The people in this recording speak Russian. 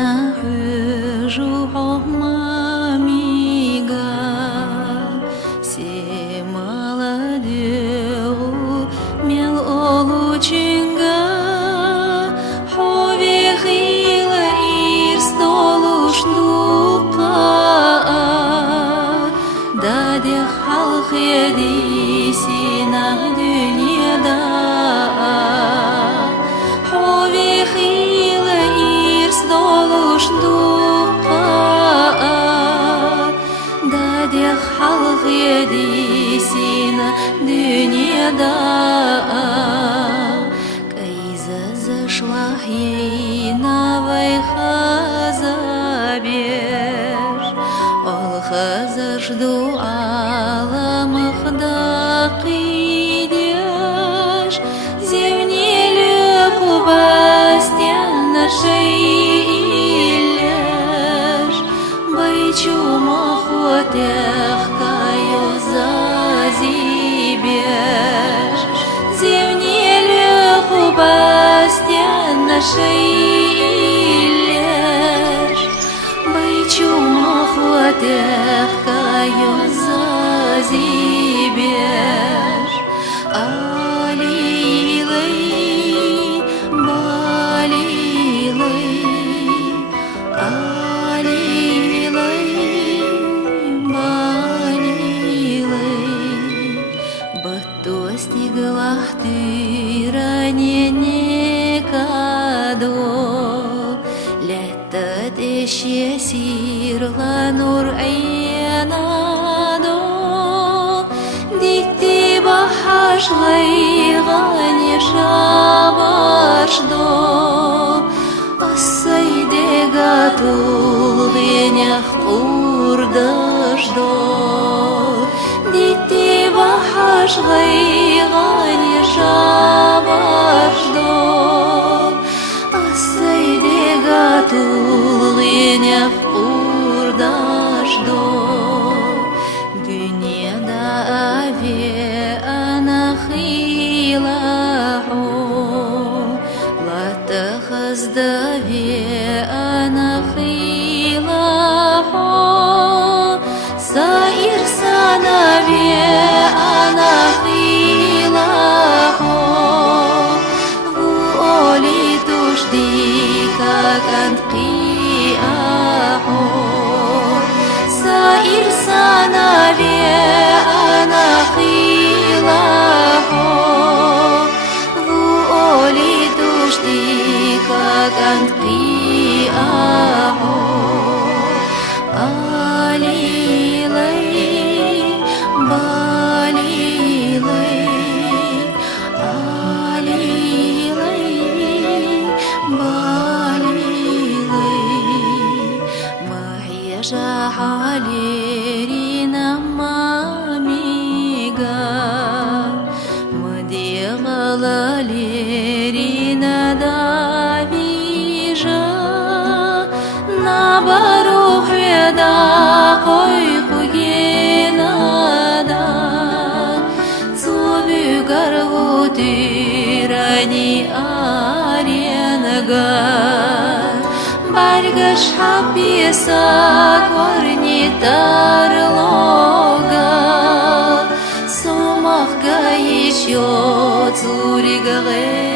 نحجو حماميغا سيمالا ديغو ميل олучинга хови хила ирстолушнука даде халх едисина дünьяда хови хила ирстолушнука даде халх едисина дünьяда зашла ей новой хазабеш ол хазажду аламахда қидеш зевнелі кубастен нашей илеш байчу махотех каю зазибеш зевнелі кубастен нашей илеш байчу махотех каю зазибеш алилей балилей алилей балилей баттостигла тыранене кадо летат еще сирла нур айнадо дикти бахаш гайгане шабашдо асайде гатул генях курдашдо дикти бахаш гайгане шабашдо асайде гатул генях курдашдо дünьяда аве анахилаху латахаздаве анахилаху саир санаве анахилаху вуоли тужди как антқиаху саир санаве анахилаху вуоли тужди как антқиаху алилей балилей алилей балилей махьяжа халерина мамига мадиғала лерина давижа набарух веда койкугенада цувюгаргу тирани аренга баргаш хаписа корни тарлога сомахга еще цуригагэ